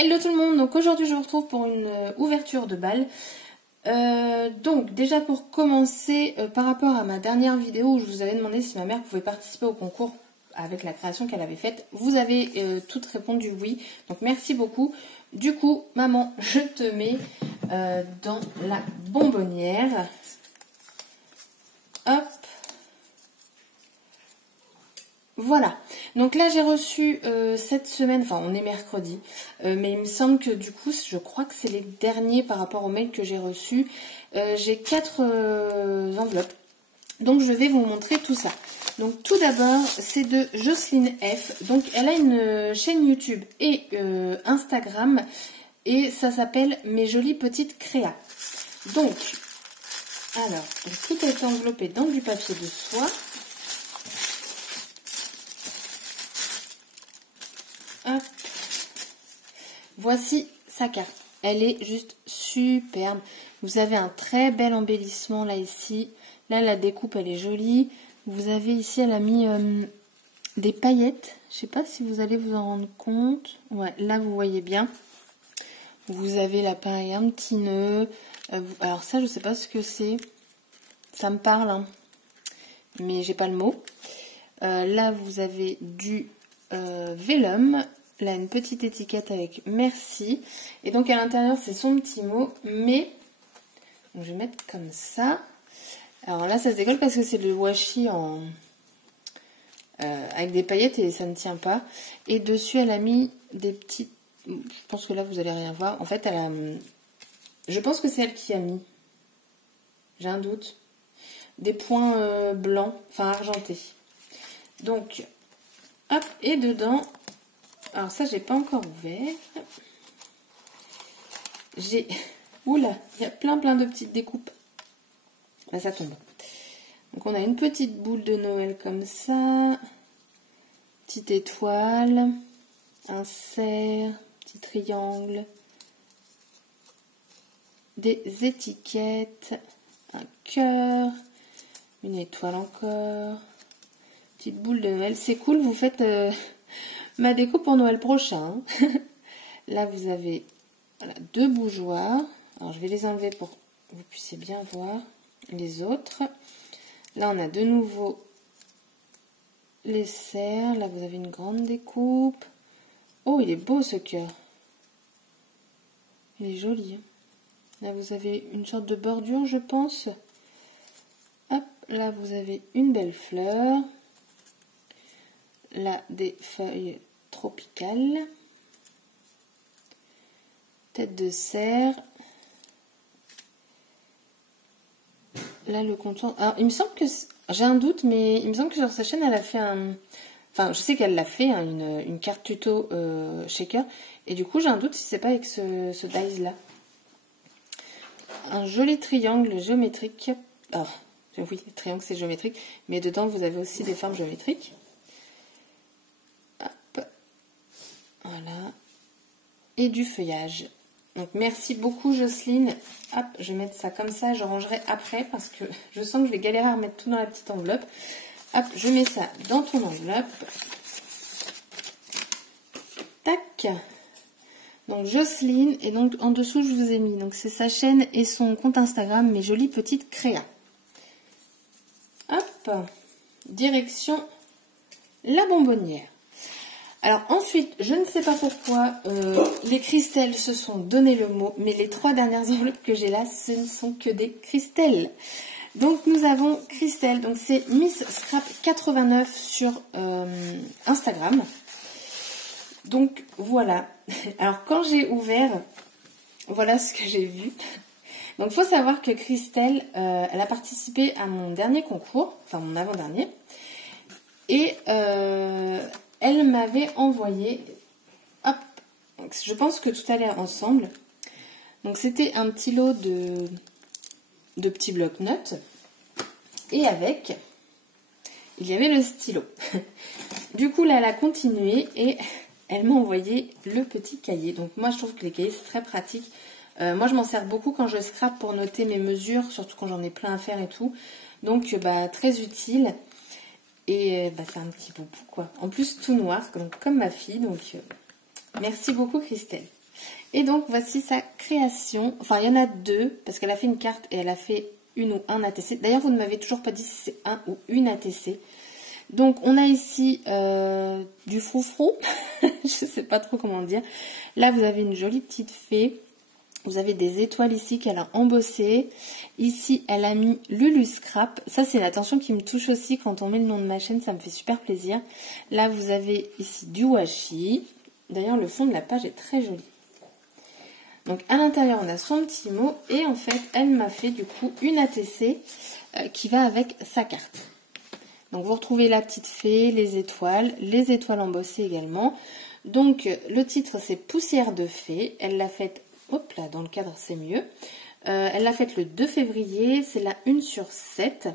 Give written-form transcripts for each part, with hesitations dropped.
Hello tout le monde, donc aujourd'hui je vous retrouve pour une ouverture de bal. Donc déjà pour commencer, par rapport à ma dernière vidéo où je vous avais demandé si ma mère pouvait participer au concours avec la création qu'elle avait faite, vous avez toutes répondu oui, donc merci beaucoup. Du coup, maman, je te mets dans la bonbonnière. Hop. Voilà, donc là j'ai reçu cette semaine, enfin on est mercredi, mais il me semble que du coup je crois que c'est les derniers par rapport aux mails que j'ai reçus. J'ai 4 enveloppes, donc je vais vous montrer tout ça. Donc tout d'abord c'est de Jocelyne F, donc elle a une chaîne YouTube et Instagram et ça s'appelle Mes Jolies Petites Créas. Donc tout est enveloppé dans du papier de soie. Hop. Voici sa carte. Elle est juste superbe. Vous avez un très bel embellissement là ici. Là la découpe elle est jolie. Vous avez ici, elle a mis des paillettes. Je ne sais pas si vous allez vous en rendre compte. Ouais, là vous voyez bien. Vous avez là pareil un petit nœud. Alors ça je ne sais pas ce que c'est. Ça me parle hein. Mais j'ai pas le mot. Là vous avez du vélum. Là, une petite étiquette avec merci. Et donc, à l'intérieur, c'est son petit mot. Mais, donc, je vais mettre comme ça. Alors là, ça se décolle parce que c'est le washi en avec des paillettes et ça ne tient pas. Et dessus, elle a mis des petites... Je pense que là, vous allez rien voir. En fait, elle a... Je pense que c'est elle qui a mis. J'ai un doute. Des points blancs, enfin argentés. Donc, hop, et dedans... Alors ça, j'ai pas encore ouvert. J'ai... Oula, il y a plein de petites découpes. Là, ça tombe. Donc on a une petite boule de Noël comme ça. Petite étoile. Un cerf. Petit triangle. Des étiquettes. Un cœur. Une étoile encore. Petite boule de Noël. C'est cool, vous faites... ma déco pour Noël prochain. Là, vous avez voilà, 2 bougeoirs. Alors, je vais les enlever pour que vous puissiez bien voir les autres. Là, on a de nouveau les cerfs. Là, vous avez une grande découpe. Oh, il est beau ce cœur. Il est joli. Hein. Là, vous avez une sorte de bordure, je pense. Hop, là, vous avez une belle fleur. Là, des feuilles tropicales. Tête de cerf. Là, le contour... Alors, il me semble que... J'ai un doute, mais il me semble que sur sa chaîne, elle a fait un... Enfin, je sais qu'elle l'a fait, hein, une carte tuto shaker. Et du coup, j'ai un doute si c'est pas avec ce dies-là. Un joli triangle géométrique. Ah, oui, triangle, c'est géométrique. Mais dedans, vous avez aussi des formes géométriques. Voilà. Et du feuillage. Donc merci beaucoup Jocelyne. Hop, je vais mettre ça comme ça. Je rangerai après parce que je sens que je vais galérer à remettre tout dans la petite enveloppe. Hop, je mets ça dans ton enveloppe. Tac. Donc Jocelyne. Et donc en dessous je vous ai mis. Donc c'est sa chaîne et son compte Instagram. Mes jolies petites créas. Hop. Direction la bonbonnière. Alors ensuite, je ne sais pas pourquoi, les Christelle se sont donné le mot, mais les 3 dernières enveloppes que j'ai là, ce ne sont que des Christelle. Donc nous avons Christelle, donc c'est Miss Scrap 89 sur Instagram. Donc voilà, alors quand j'ai ouvert, voilà ce que j'ai vu. Donc il faut savoir que Christelle, elle a participé à mon dernier concours, enfin mon avant-dernier, et... elle m'avait envoyé, hop, je pense que tout allait ensemble. Donc c'était un petit lot de petits blocs-notes. Et avec, il y avait le stylo. Du coup là, elle a continué et elle m'a envoyé le petit cahier. Donc moi je trouve que les cahiers c'est très pratique. Moi je m'en sers beaucoup quand je scrape pour noter mes mesures, surtout quand j'en ai plein à faire et tout. Donc très utile. Et c'est un petit boubou quoi. En plus tout noir, comme ma fille. Donc merci beaucoup Christelle. Et donc, voici sa création. Enfin, il y en a deux, parce qu'elle a fait une carte et elle a fait une ou un ATC. D'ailleurs, vous ne m'avez toujours pas dit si c'est un ou une ATC. Donc, on a ici du froufrou. Je ne sais pas trop comment dire. Là, vous avez une jolie petite fée. Vous avez des étoiles ici qu'elle a embossées. Ici, elle a mis Lulu Scrap. Ça, c'est l'attention qui me touche aussi quand on met le nom de ma chaîne. Ça me fait super plaisir. Là, vous avez ici du washi. D'ailleurs, le fond de la page est très joli. Donc, à l'intérieur, on a son petit mot. Et en fait, elle m'a fait du coup une ATC qui va avec sa carte. Donc, vous retrouvez la petite fée, les étoiles embossées également. Donc, le titre, c'est Poussière de fée. Elle l'a faite, hop là, dans le cadre, c'est mieux. Elle l'a faite le 2 février. C'est la 1/7.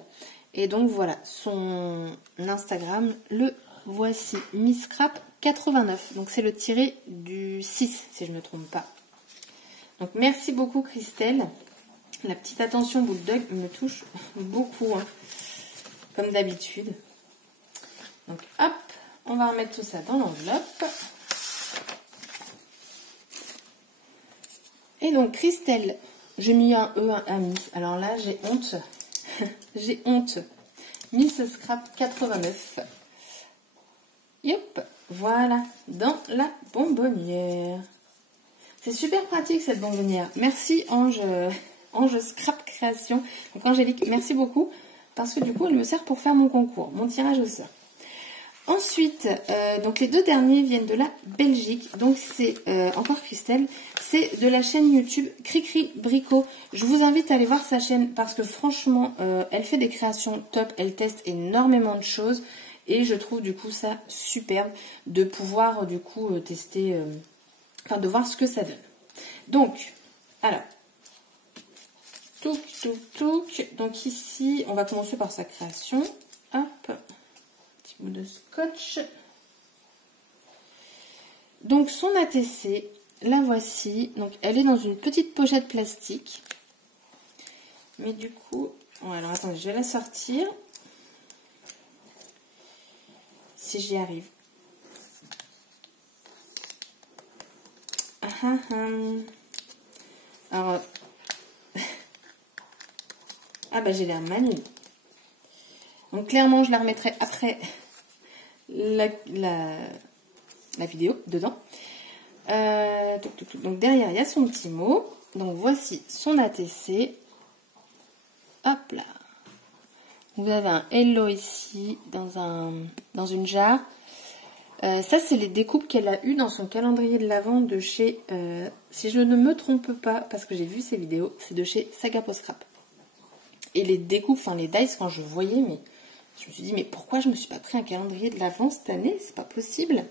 Et donc, voilà, son Instagram, le voici, Miss Scrap 89. Donc, c'est le tiré du 6, si je ne me trompe pas. Donc, merci beaucoup, Christelle. La petite attention bulldog me touche beaucoup, hein, comme d'habitude. Donc, hop, on va remettre tout ça dans l'enveloppe. Et donc, Christelle, j'ai mis un E, un Miss. Alors là, j'ai honte. J'ai honte. Miss Scrap 89. Yop, voilà, dans la bonbonnière. C'est super pratique cette bonbonnière. Merci Ange, Ange Scrap Création. Donc Angélique, merci beaucoup. Parce que du coup, elle me sert pour faire mon concours, mon tirage au sort. Ensuite, donc les deux derniers viennent de la Belgique. Donc c'est encore Christelle. C'est de la chaîne YouTube Cricri Bricot. Je vous invite à aller voir sa chaîne parce que franchement, elle fait des créations top. Elle teste énormément de choses. Et je trouve du coup ça superbe de pouvoir du coup tester... Enfin, de voir ce que ça donne. Donc, alors, touc, touc, touc. Donc ici, on va commencer par sa création. Hop, petit bout de scotch. Donc, son ATC, la voici. Donc, elle est dans une petite pochette plastique. Mais du coup, bon, alors attendez, je vais la sortir. Si j'y arrive. Alors, ah bah j'ai l'air manie. Donc clairement je la remettrai après la vidéo dedans. Donc derrière il y a son petit mot. Donc voici son ATC. Hop là. Vous avez un hello ici dans une jarre. Ça, c'est les découpes qu'elle a eues dans son calendrier de l'Avent de chez, si je ne me trompe pas, parce que j'ai vu ces vidéos, c'est de chez Saga Post Scrap. Et les découpes, enfin les dies, quand je voyais, mais je me suis dit, mais pourquoi je ne me suis pas pris un calendrier de l'Avent cette année? C'est pas possible.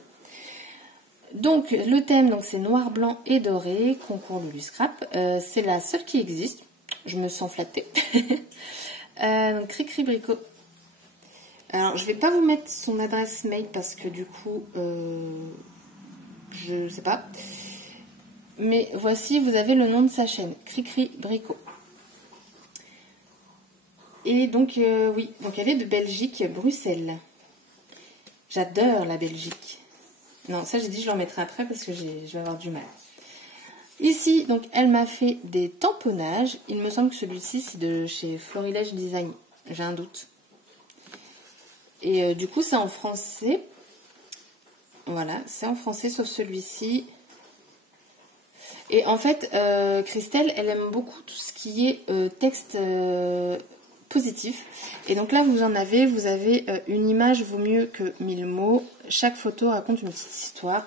Donc, le thème, donc c'est noir, blanc et doré, concours de Lulu Scrap. C'est la seule qui existe. Je me sens flattée. Donc, Cricri Bricot. Alors, je vais pas vous mettre son adresse mail parce que du coup, je sais pas. Mais voici, vous avez le nom de sa chaîne, Cricri Bricot. Et donc, oui, donc elle est de Belgique, Bruxelles. J'adore la Belgique. Non, ça j'ai dit je le remettrai après parce que je vais avoir du mal. Ici, donc, elle m'a fait des tamponnages. Il me semble que celui-ci, c'est de chez Florilège Design. J'ai un doute. Et du coup, c'est en français. Voilà, c'est en français, sauf celui-ci. Et en fait, Christelle, elle aime beaucoup tout ce qui est texte positif. Et donc là, vous avez une image vaut mieux que 1000 mots. Chaque photo raconte une petite histoire.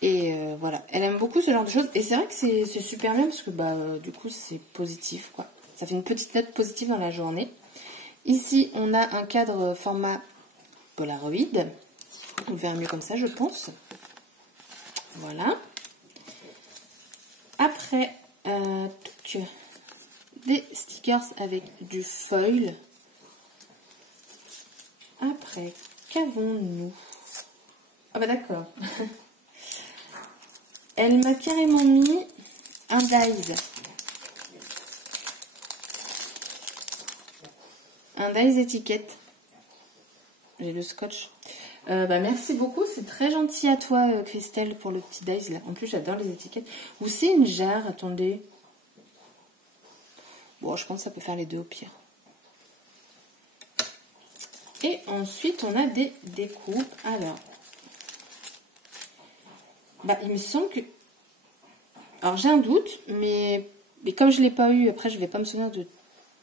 Et voilà, elle aime beaucoup ce genre de choses. Et c'est vrai que c'est super bien parce que du coup, c'est positif, quoi. Ça fait une petite note positive dans la journée. Ici, on a un cadre format Polaroid. On le verra mieux comme ça, je pense. Voilà. Après, des stickers avec du foil. Après, qu'avons-nous? Ah bah d'accord. Elle m'a carrément mis un dies. Un dies étiquette. J'ai le scotch. Merci beaucoup, c'est très gentil à toi Christelle pour le petit dice là. En plus j'adore les étiquettes. Ou c'est une jarre, attendez. Bon, je pense que ça peut faire les deux au pire. Et ensuite on a des découpes. Alors, il me semble que... Alors j'ai un doute, mais comme je ne l'ai pas eu, après je ne vais pas me souvenir de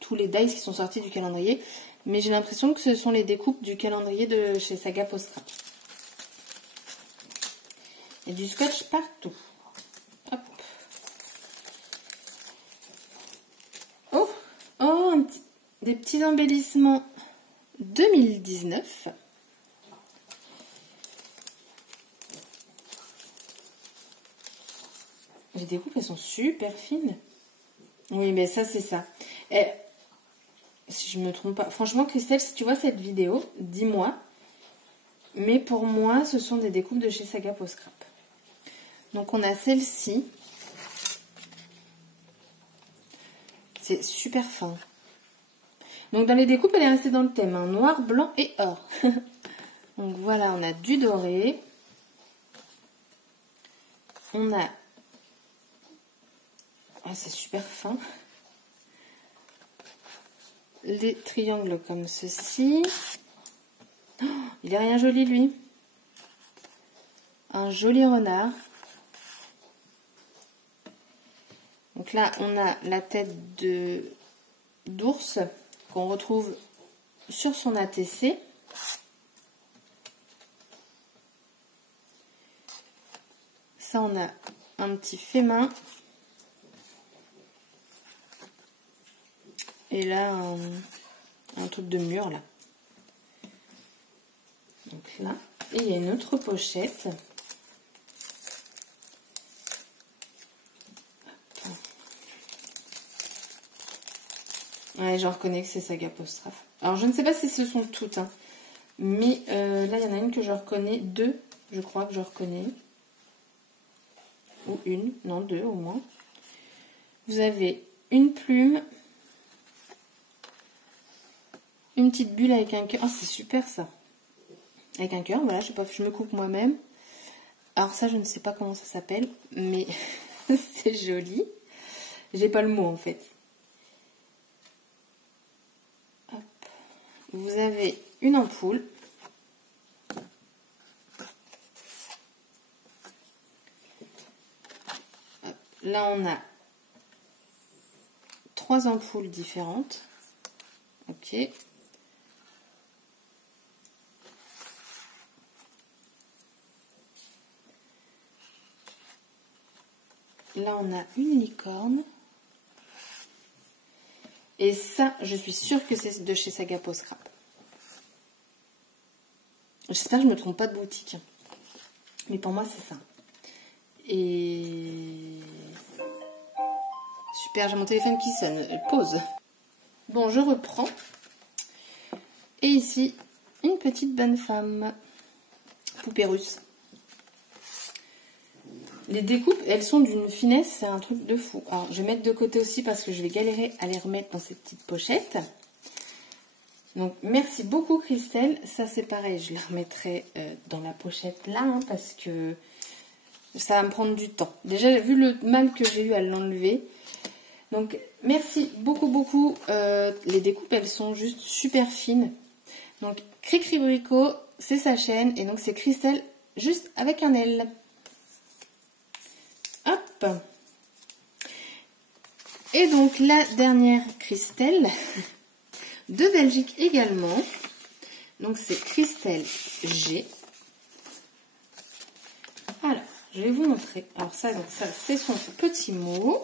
tous les dice qui sont sortis du calendrier. Mais j'ai l'impression que ce sont les découpes du calendrier de chez Saga Post Scrap. Il y a du scotch partout. Hop. Oh, des petits embellissements 2019. Les découpes, elles sont super fines. Oui, mais ça, c'est ça. Et, si je me trompe pas. Franchement, Christelle, si tu vois cette vidéo, dis-moi. Mais pour moi, ce sont des découpes de chez Saga Post Scrap. Donc, on a celle-ci. C'est super fin. Donc, dans les découpes, elle est restée dans le thème. Hein, noir, blanc et or. Donc, voilà, on a du doré. On a... Ah, c'est super fin. Les triangles comme ceci. Oh, il est rien joli, lui. Un joli renard. Donc là, on a la tête d'ours qu'on retrouve sur son ATC. Ça, on a un petit fait main. Et là, un truc de mur, là. Donc là, et il y a une autre pochette. Ouais, je reconnais que c'est Saga Post Scrap. Alors, je ne sais pas si ce sont toutes, hein, mais là, il y en a une que je reconnais. Deux, je crois que je reconnais. Ou une, non, deux au moins. Vous avez une plume. Une petite bulle avec un cœur. Oh, c'est super ça. Avec un cœur, voilà, je sais pas, je me coupe moi-même. Alors ça, je ne sais pas comment ça s'appelle, mais c'est joli. J'ai pas le mot en fait. Hop. Vous avez une ampoule. Hop. Là, on a 3 ampoules différentes. Ok. Là, on a une licorne. Et ça, je suis sûre que c'est de chez Saga Post Scrap. J'espère que je ne me trompe pas de boutique. Mais pour moi, c'est ça. Et... Super, j'ai mon téléphone qui sonne. Pause. Bon, je reprends. Et ici, une petite bonne femme. Poupée russe. Les découpes, elles sont d'une finesse, c'est un truc de fou. Alors, je vais mettre de côté aussi parce que je vais galérer à les remettre dans ces petites pochettes. Donc, merci beaucoup Christelle. Ça, c'est pareil, je la remettrai dans la pochette là, hein, parce que ça va me prendre du temps. Déjà, vu le mal que j'ai eu à l'enlever. Donc, merci beaucoup, beaucoup. Les découpes, elles sont juste super fines. Donc, Cricri Brico, c'est sa chaîne. Et donc, c'est Christelle juste avec un L. Hop. Et donc la dernière Christelle de Belgique également. Donc c'est Christelle G. Alors, je vais vous montrer. Alors ça c'est son petit mot.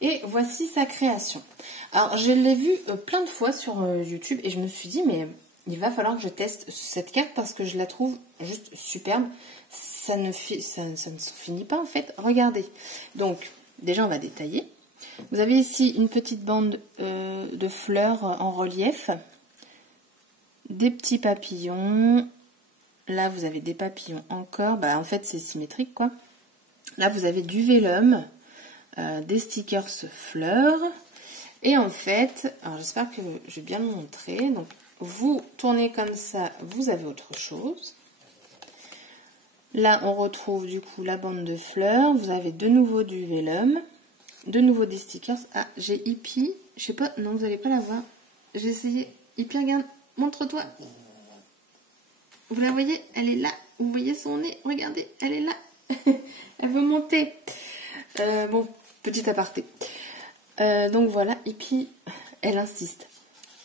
Et voici sa création. Alors je l'ai vu plein de fois sur YouTube et je me suis dit mais il va falloir que je teste cette carte parce que je la trouve juste superbe. Ça ne se finit pas en fait. Regardez. Donc, déjà on va détailler. Vous avez ici une petite bande de fleurs en relief. Des petits papillons. Là, vous avez des papillons encore. En fait, c'est symétrique quoi. Là, vous avez du vélum. Des stickers fleurs. Et en fait, alors j'espère que je vais bien le montrer. Donc, vous tournez comme ça, vous avez autre chose. Là, on retrouve du coup la bande de fleurs. Vous avez de nouveau du vellum, de nouveau des stickers. Ah, j'ai Hippie. Je sais pas, non, vous n'allez pas la voir. J'ai essayé. Hippie, regarde, montre-toi. Vous la voyez? Elle est là. Vous voyez son nez? Regardez, elle est là. Elle veut monter. Bon, petit aparté. Donc voilà, Hippie, elle insiste.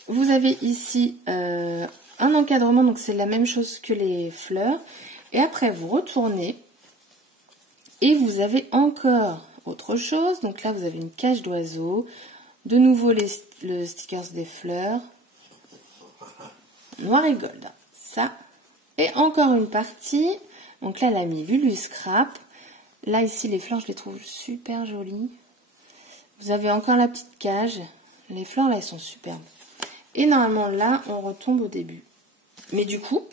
Vous avez ici un encadrement, donc c'est la même chose que les fleurs. Et après, vous retournez et vous avez encore autre chose. Donc là, vous avez une cage d'oiseaux. De nouveau, le stickers des fleurs. Noir et gold. Ça. Et encore une partie. Donc là, elle a mis Lulu Scrap. Là, ici, les fleurs, je les trouve super jolies. Vous avez encore la petite cage. Les fleurs, là, elles sont superbes. Et normalement, là, on retombe au début. Mais du coup,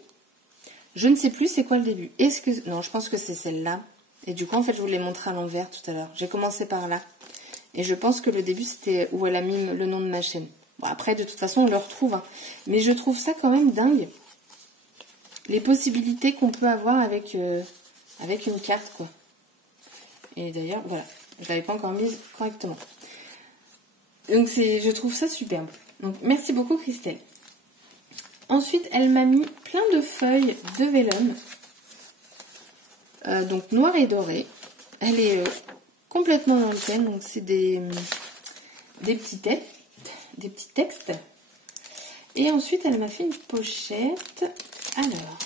je ne sais plus c'est quoi le début. Est-ce que... Non, je pense que c'est celle-là. Et du coup, en fait, je vous l'ai montré à l'envers tout à l'heure. J'ai commencé par là. Et je pense que le début, c'était où elle a mis le nom de ma chaîne. Bon, après, de toute façon, on le retrouve. Hein. Mais je trouve ça quand même dingue. Les possibilités qu'on peut avoir avec une carte, quoi. Et d'ailleurs, voilà. Je ne l'avais pas encore mise correctement. Donc, je trouve ça superbe. Donc, merci beaucoup, Christelle. Ensuite, elle m'a mis plein de feuilles de vellum. Donc, noir et doré. Elle est complètement dans le thème. Donc, c'est des petits textes. Et ensuite, elle m'a fait une pochette. Alors.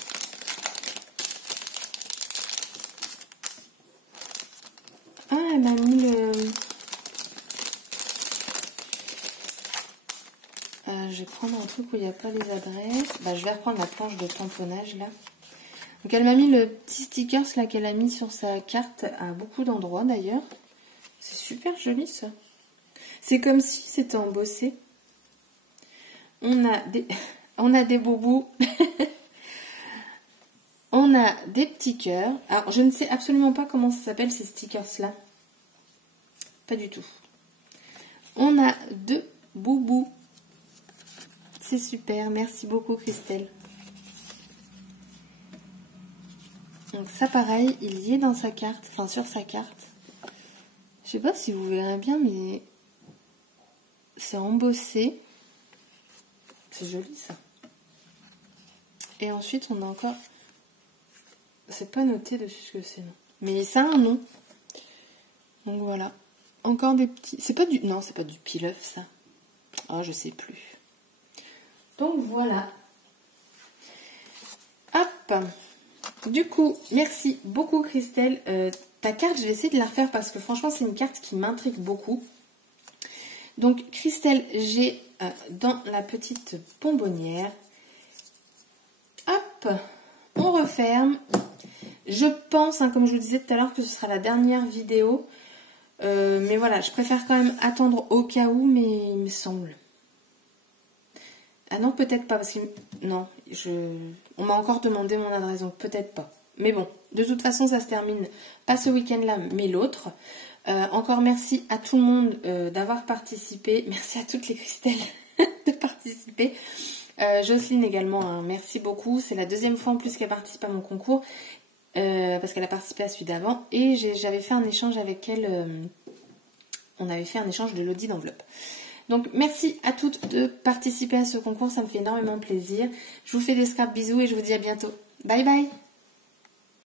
Ah, elle m'a mis le... je vais prendre un truc où il n'y a pas les adresses. Bah, je vais reprendre la planche de tamponnage, là. Donc, elle m'a mis le petit stickers, là, qu'elle a mis sur sa carte à beaucoup d'endroits, d'ailleurs. C'est super joli, ça. C'est comme si c'était embossé. On a des boubous. On a des petits cœurs. Alors, je ne sais absolument pas comment ça s'appelle, ces stickers-là. Pas du tout. On a 2 boubous. C'est super. Merci beaucoup, Christelle. Donc ça, pareil, il y est dans sa carte. Enfin, sur sa carte. Je sais pas si vous verrez bien, mais c'est embossé. C'est joli, ça. Et ensuite, on a encore... C'est pas noté dessus ce que c'est, non. Mais ça a un nom. Donc voilà. Encore des petits... C'est pas du... Non, c'est pas du pile-œuf, ça. Oh, je sais plus. Donc voilà. Hop. Du coup, merci beaucoup, Christelle. Ta carte, je vais essayer de la refaire parce que franchement, c'est une carte qui m'intrigue beaucoup. Donc, Christelle, j'ai dans la petite bonbonnière. Hop. On referme. Je pense, hein, comme je vous disais tout à l'heure, que ce sera la dernière vidéo. Mais voilà, je préfère quand même attendre au cas où, mais il me semble. Ah non, peut-être pas, parce que... Non, on m'a encore demandé mon adresse, donc peut-être pas. Mais bon, de toute façon, ça se termine pas ce week-end-là, mais l'autre. Encore merci à tout le monde d'avoir participé. Merci à toutes les Christelles de participer. Jocelyne également, hein, merci beaucoup. C'est la 2e fois en plus qu'elle participe à mon concours. Parce qu'elle a participé à celui d'avant. Et j'avais fait un échange avec elle. On avait fait un échange de lodi d'enveloppe. Donc merci à toutes de participer à ce concours. Ça me fait énormément plaisir. Je vous fais des scraps bisous et je vous dis à bientôt. Bye bye.